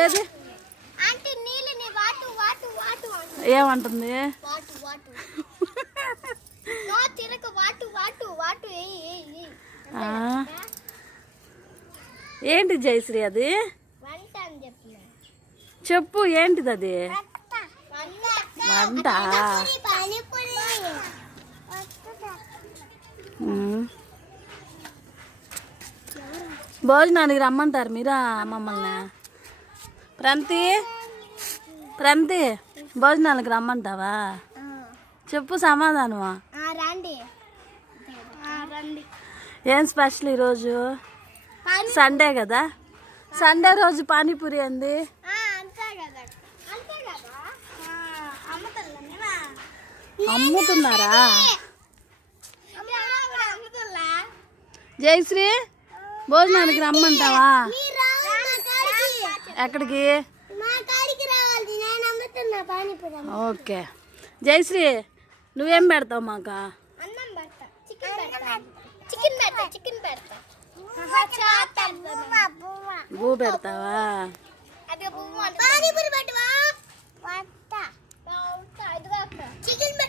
ఏది ఏమంటుంది? ఏంటి జయశ్రీ అది? చెప్పు ఏంటిది అది? వంట. భోజనానికి రమ్మంటారు మీరా మమ్మల్ని? ప్రంతి భోజనానికి రమ్మంటావా? చెప్పు సమాధానమా? ఏం స్పెషల్ ఈరోజు? సండే కదా, సండే రోజు పానీపూరి ఏంది? అమ్ముతున్నారా? జయశ్రీ భోజనానికి రమ్మంటావా? ఎక్కడికి? ఓకే జయశ్రీ, నువ్వేం పెడతావు మాకు? బూ పెడతావా? చికెన్